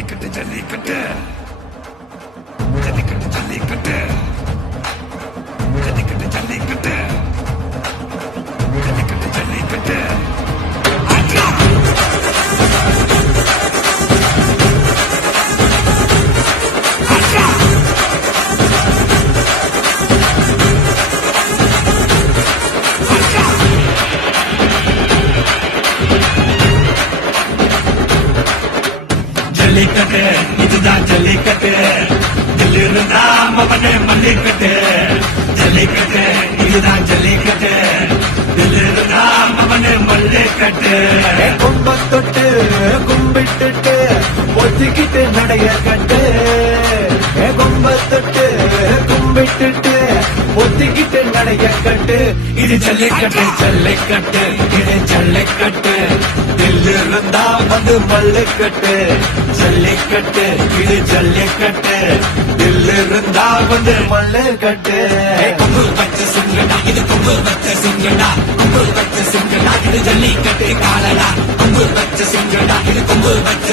జల్లికట్టు జల్లికట్టు. జల్లికట్టు. ஜல்லிக்கட்டு இதுதான் ஜல்லிக்கட்டு. ஜல்லிருந்தா மவனே மல்லிக்கட்டு. ஜல்லிக்கட்டு இதுதான் ஜல்லிக்கட்டு. ஜல்லிருந்தா மவனே மல்லிக்கட்டு. கும்பத்தொட்டு கும்பிட்டுட்டு ஒத்திக்கிட்டு நடைய கட்டு. கும்பத்தொட்டு கும்பிட்டுட்டு ஒத்திக்கிட்டு நடைய இது ஜல்லிக்கட்டு ஜல்லிக்கட்டு. இது ஜல்லிக்கட்டு. தில்லிருந்தா வந்து மல்லுக்கட்டு ஜல்லிக்கட்டு இது ஜல்லிக்கட்டு. தில்லிருந்தா வந்து மல்லுக்கட்டு கொம்பு வச்ச சிங்கடா. இது கொம்பு வச்ச சிங்கடா. கொம்பு வச்ச சிங்கடா. இது ஜல்லிக்கட்டு காலடா. கொம்பு வச்ச சிங்கடா. இது கொம்பு வச்ச